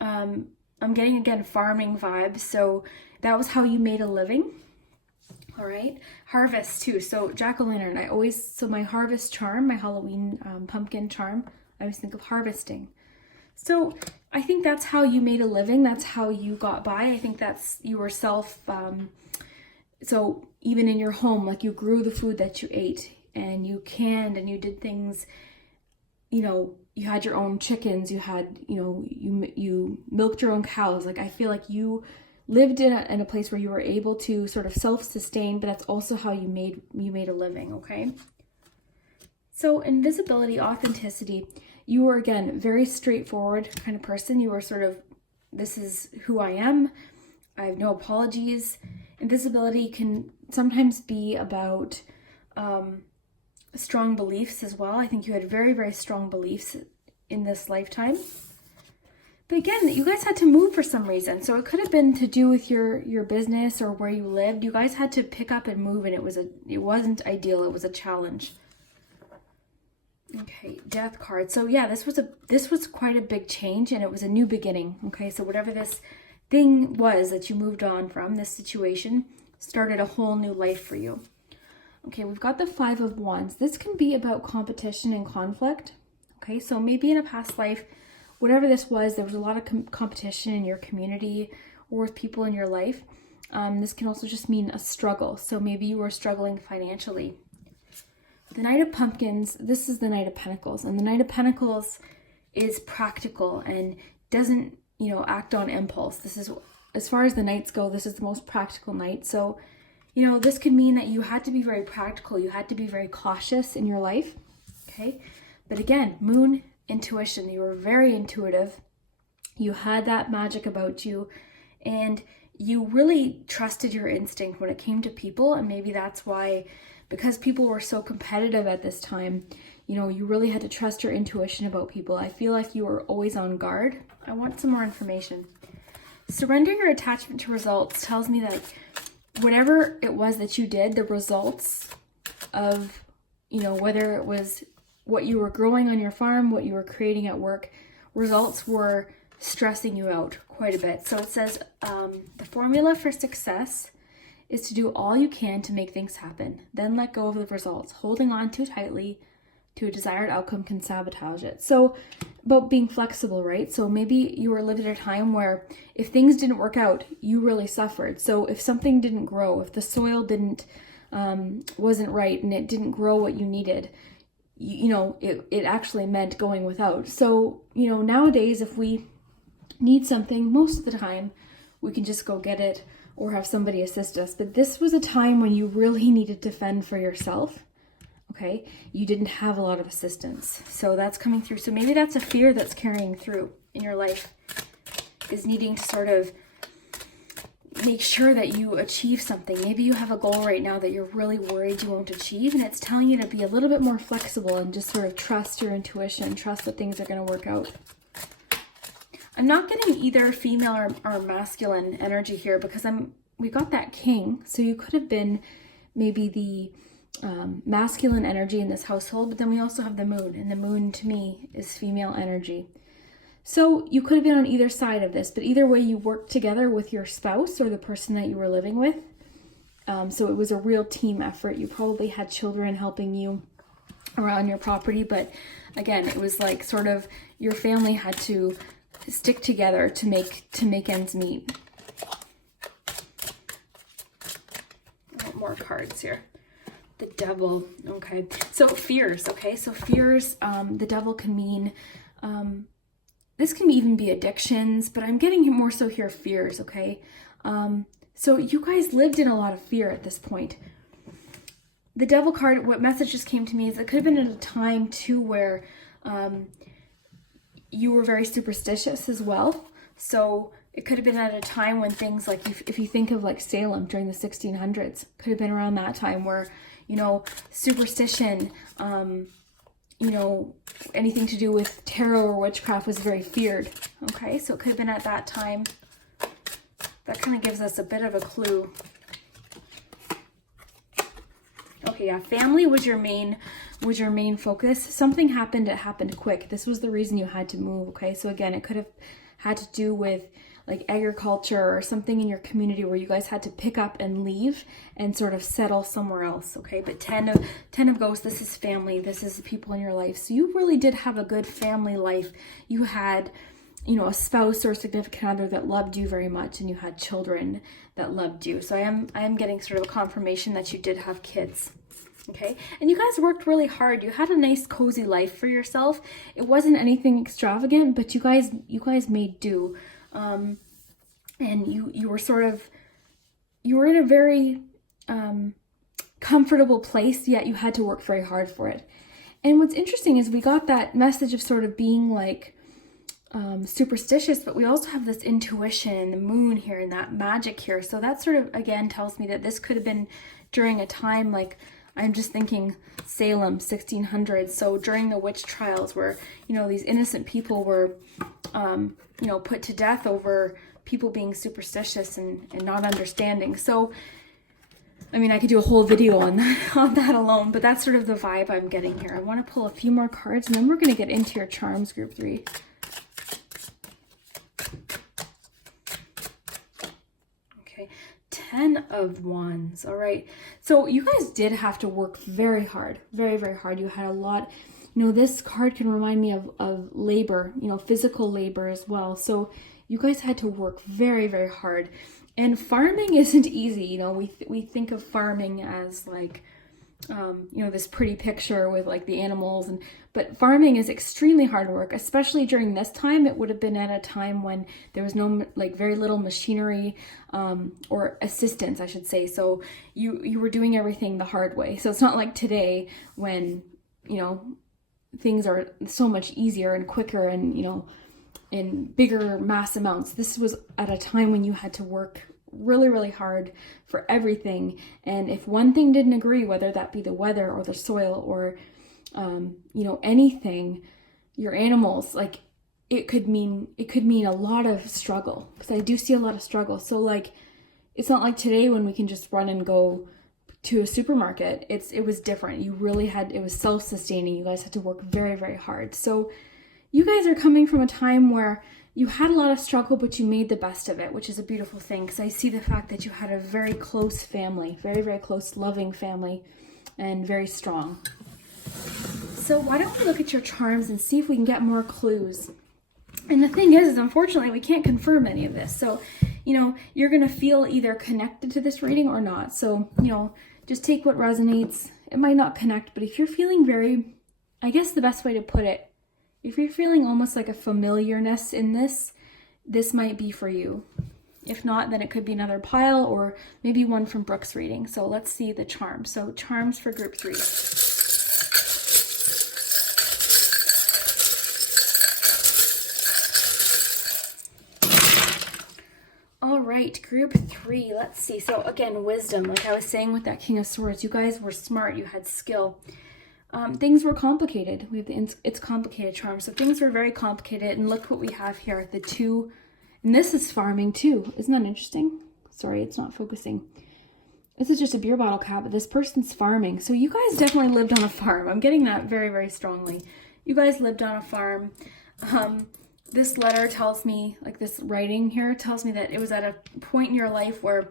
I'm getting again farming vibes. So that was how you made a living. All right, harvest too. So jack-o'-lantern, so my harvest charm, my Halloween pumpkin charm, I always think of harvesting. So I think that's how you made a living. That's how you got by. I think that's you were so even in your home, like you grew the food that you ate and you canned and you did things, you know, you had your own chickens, you had, you know, you milked your own cows. Like I feel like you lived in a place where you were able to sort of self-sustain, but that's also how you made a living, okay? So invisibility, authenticity, you were again very straightforward kind of person. You were sort of, this is who I am. I have no apologies. Invisibility can sometimes be about strong beliefs as well. I think you had very, very strong beliefs in this lifetime. But again, you guys had to move for some reason. So it could have been to do with your business or where you lived. You guys had to pick up and move, and it wasn't ideal. It was a challenge. Okay, death card. So yeah, this was quite a big change, and it was a new beginning. Okay, so whatever this thing was that you moved on from, this situation started a whole new life for you. Okay, we've got the Five of Wands. This can be about competition and conflict. Okay, so maybe in a past life, whatever this was, there was a lot of competition in your community or with people in your life. This can also just mean a struggle. So maybe you were struggling financially. The Knight of Pumpkins, this is the Knight of Pentacles. And the Knight of Pentacles is practical and doesn't, act on impulse. This is, as far as the Knights go, this is the most practical Knight. So, this could mean that you had to be very practical. You had to be very cautious in your life. Okay. But again, Moon, intuition. You were very intuitive. You had that magic about you. And you really trusted your instinct when it came to people. And maybe that's why, because people were so competitive at this time, you really had to trust your intuition about people. I feel like you were always on guard. I want some more information. Surrender your attachment to results tells me that whatever it was that you did, the results of, whether it was what you were growing on your farm, what you were creating at work, results were stressing you out quite a bit. So it says the formula for success is to do all you can to make things happen. Then let go of the results. Holding on too tightly to a desired outcome can sabotage it. So about being flexible, right? So maybe you were living at a time where if things didn't work out, you really suffered. So if something didn't grow, if the soil wasn't right and it didn't grow what you needed, it actually meant going without. So, nowadays, if we need something, most of the time, we can just go get it or have somebody assist us. But this was a time when you really needed to fend for yourself. Okay, you didn't have a lot of assistance. So that's coming through. So maybe that's a fear that's carrying through in your life, is needing to sort of make sure that you achieve something. Maybe you have a goal right now that you're really worried you won't achieve, and it's telling you to be a little bit more flexible and just sort of trust your intuition, trust that things are going to work out. I'm not getting either female or masculine energy here because we got that King. So you could have been maybe the masculine energy in this household, but then we also have the Moon, and the Moon to me is female energy. So you could have been on either side of this, but either way you worked together with your spouse or the person that you were living with. So it was a real team effort. You probably had children helping you around your property, but again, it was like sort of your family had to stick together to make ends meet. I want more cards here. The Devil. Okay, so fears. Okay, so fears. The Devil can mean this can even be addictions, but I'm getting more so here fears. Okay, so you guys lived in a lot of fear at this point. The Devil card, what message just came to me is it could have been at a time too where you were very superstitious as well. So it could have been at a time when things like, if you think of like Salem during the 1600s, could have been around that time where, superstition, anything to do with tarot or witchcraft was very feared. Okay, so it could have been at that time. That kind of gives us a bit of a clue. Okay, yeah, family was your main focus. Something happened, it happened quick. This was the reason you had to move, okay? So again, it could have had to do with like agriculture or something in your community where you guys had to pick up and leave and sort of settle somewhere else, okay? But 10 of Ghosts, this is family. This is the people in your life. So you really did have a good family life. You had, a spouse or a significant other that loved you very much, and you had children that loved you. So I am getting sort of a confirmation that you did have kids. Okay, and you guys worked really hard. You had a nice cozy life for yourself. It wasn't anything extravagant, but you guys made do. And you were in a very comfortable place, yet you had to work very hard for it. And what's interesting is we got that message of sort of being like superstitious, but we also have this intuition and the Moon here and that magic here. So that sort of again tells me that this could have been during a time like, I'm just thinking Salem, 1600s. So during the witch trials where, these innocent people were, put to death over people being superstitious and not understanding. So, I mean, I could do a whole video on that alone, but that's sort of the vibe I'm getting here. I want to pull a few more cards and then we're going to get into your charms, group 3. Okay. 10 of Wands. All right. So you guys did have to work very hard, very, very hard. You had a lot, you know, this card can remind me of labor, you know, physical labor as well. So you guys had to work very, very hard. And farming isn't easy. You know, we think of farming as like, you know, this pretty picture with like the animals, but farming is extremely hard work, especially during this time. It would have been at a time when there was no, like, very little machinery, or assistance, I should say. So you were doing everything the hard way. So it's not like today when, you know, things are so much easier and quicker and, you know, in bigger mass amounts. This was at a time when you had to work really, really hard for everything. And if one thing didn't agree, whether that be the weather or the soil or, you know, anything, your animals, like it could mean a lot of struggle, because I do see a lot of struggle. So like, it's not like today when we can just run and go to a supermarket. It was different. You really had, it was self-sustaining. You guys had to work very, very hard. So you guys are coming from a time where you had a lot of struggle, but you made the best of it, which is a beautiful thing, because I see the fact that you had a very close family, very, very close, loving family, and very strong. So why don't we look at your charms and see if we can get more clues? And the thing is unfortunately, we can't confirm any of this. So, you know, you're going to feel either connected to this reading or not. So, you know, just take what resonates. It might not connect, but if you're feeling very, I guess the best way to put it, if you're feeling almost like a familiarness in this, this might be for you. If not, then it could be another pile or maybe one from Brooke's reading. So let's see the charms. So charms for group 3. All right, group 3, let's see. So again, wisdom, like I was saying with that King of Swords, you guys were smart, you had skill. Things were complicated. We have the It's Complicated charm. So things were very complicated. And look what we have here, the 2. And this is farming too. Isn't that interesting? Sorry, it's not focusing. This is just a beer bottle cap, but this person's farming. So you guys definitely lived on a farm. I'm getting that very, very strongly. You guys lived on a farm. This letter tells me, like this writing here tells me that it was at a point in your life where,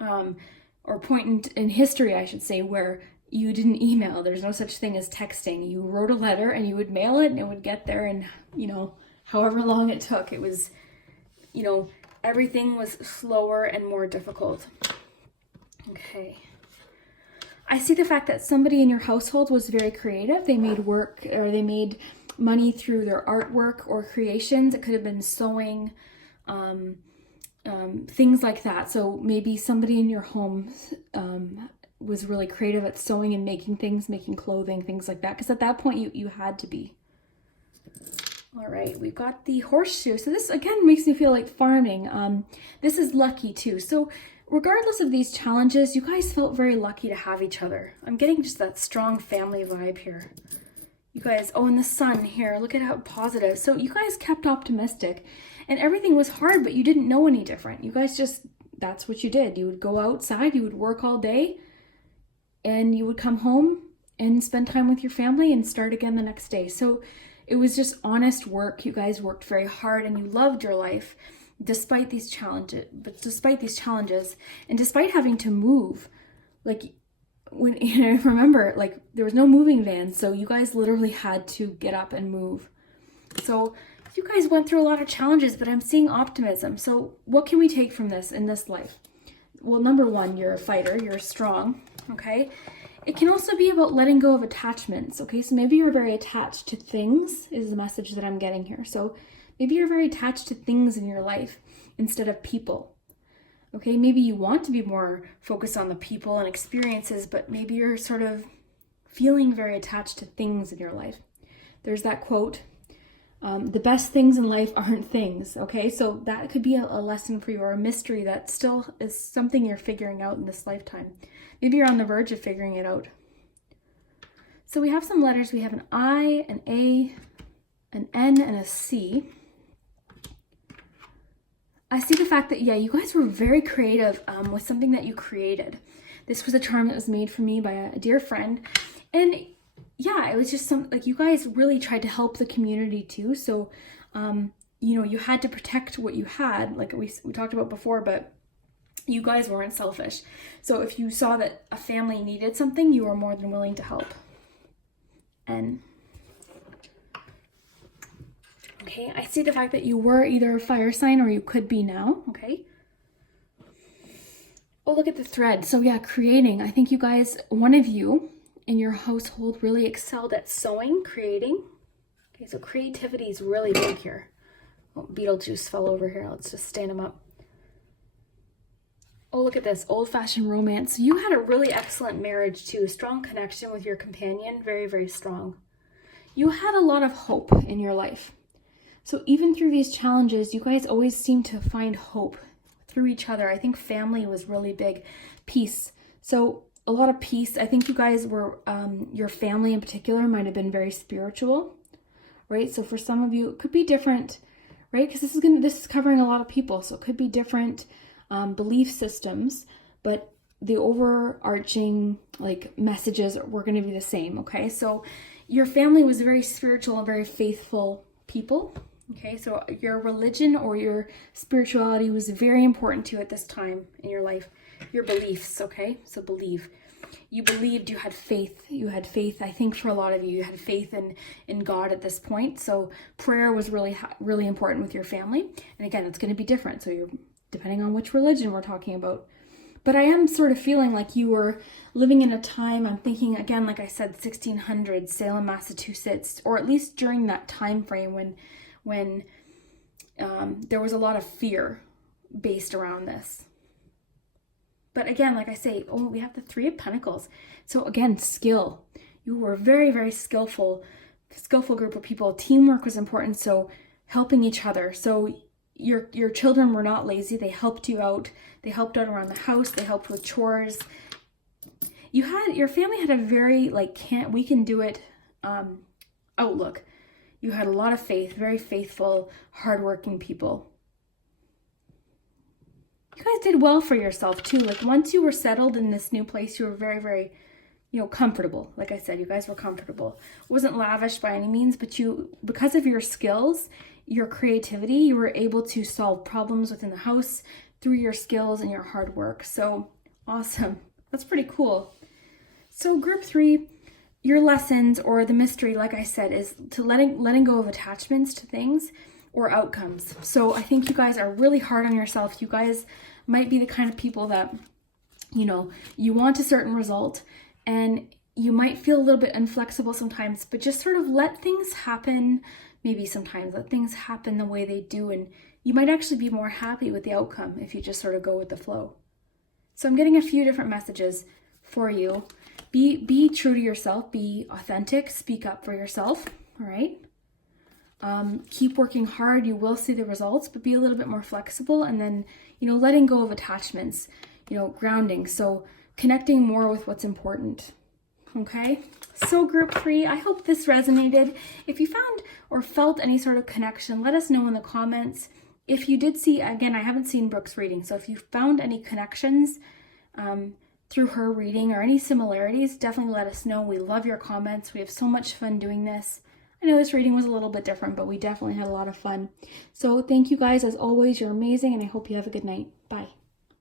or point in history, I should say, where you didn't email. There's no such thing as texting. You wrote a letter and you would mail it and it would get there, and, you know, however long it took, it was, you know, everything was slower and more difficult. Okay. I see the fact that somebody in your household was very creative. They made work, or they made money through their artwork or creations. It could have been sewing, things like that. So maybe somebody in your home was really creative at sewing and making things, making clothing, things like that. Because at that point, you had to be. All right, we've got the horseshoe. So this, again, makes me feel like farming. This is lucky, too. So regardless of these challenges, you guys felt very lucky to have each other. I'm getting just that strong family vibe here. You guys, oh, and the sun here, look at how positive. So you guys kept optimistic, and everything was hard, but you didn't know any different. You guys just, that's what you did. You would go outside, you would work all day, and you would come home and spend time with your family and start again the next day. So it was just honest work. You guys worked very hard and you loved your life despite these challenges, and despite having to move. Like, when, you know, remember, like, there was no moving van, so you guys literally had to get up and move. So you guys went through a lot of challenges, but I'm seeing optimism. So what can we take from this in this life? Well, number one, you're a fighter, you're strong, okay? It can also be about letting go of attachments, okay? So maybe you're very attached to things, is the message that I'm getting here. So maybe you're very attached to things in your life instead of people, okay? Maybe you want to be more focused on the people and experiences, but maybe you're sort of feeling very attached to things in your life. There's that quote, the best things in life aren't things, okay? So that could be a lesson for you, or a mystery that still is something you're figuring out in this lifetime. Maybe you're on the verge of figuring it out. So we have some letters. We have an I, an A, an N, and a C. I see the fact that, yeah, you guys were very creative with something that you created. This was a charm that was made for me by a dear friend. And yeah, it was just like, you guys really tried to help the community too. So, you know, you had to protect what you had, like we talked about before, but You guys weren't selfish. So if you saw that a family needed something, you were more than willing to help. And okay, I see the fact that you were either a fire sign or you could be now, okay? Oh, look at the thread. So yeah, creating. I think you guys, one of you in your household really excelled at sewing, creating. Okay, so creativity is really big here. Oh, Beetlejuice fell over here. Let's just stand him up. Oh, look at this, old-fashioned romance. You had a really excellent marriage too, a strong connection with your companion, very, very strong. You had a lot of hope in your life. So even through these challenges, you guys always seem to find hope through each other. I think family was really big. Peace. So a lot of peace. I think you guys were, your family in particular might have been very spiritual, right? So for some of you, it could be different, right? Because this is covering a lot of people. So it could be different belief systems, but the overarching like messages were going to be the same. Okay, so your family was very spiritual and very faithful people. Okay, so your religion or your spirituality was very important to you at this time in your life. Your beliefs. Okay, so believe. You believed, you had faith. You had faith. I think for a lot of you, you had faith in God at this point. So prayer was really important with your family. And again, it's going to be different. So you're depending on which religion we're talking about. But I am sort of feeling like you were living in a time, I'm thinking again, like I said, 1600s, Salem, Massachusetts, or at least during that time frame when there was a lot of fear based around this. But again, like I say, oh, we have the Three of Pentacles. So again, skill. You were very, very skillful group of people. Teamwork was important, so helping each other. So your children were not lazy. They helped you out. They helped out around the house. They helped with chores. Your family had a very we can do it outlook. You had a lot of faith, very faithful, hardworking people. You guys did well for yourself too. Like once you were settled in this new place, you were very, very, comfortable. Like I said, you guys were comfortable. It wasn't lavish by any means, but because of your skills, your creativity, you were able to solve problems within the house through your skills and your hard work. So awesome. That's pretty cool. So group 3, your lessons or the mystery, like I said, is to letting go of attachments to things or outcomes. So I think you guys are really hard on yourself. You guys might be the kind of people that, you want a certain result and you might feel a little bit inflexible sometimes, but just sort of let things happen. Maybe sometimes let things happen the way they do, and you might actually be more happy with the outcome if you just sort of go with the flow. So I'm getting a few different messages for you. Be true to yourself, be authentic, speak up for yourself, all right? Keep working hard, you will see the results, but be a little bit more flexible, and then, letting go of attachments, grounding, so connecting more with what's important. Okay, so group 3, I hope this resonated. If you found or felt any sort of connection, let us know in the comments. If you did see, again, I haven't seen Brooke's reading, so if you found any connections through her reading or any similarities, definitely let us know. We love your comments. We have so much fun doing this. I know this reading was a little bit different, but we definitely had a lot of fun. So thank you guys, as always. You're amazing, and I hope you have a good night. Bye.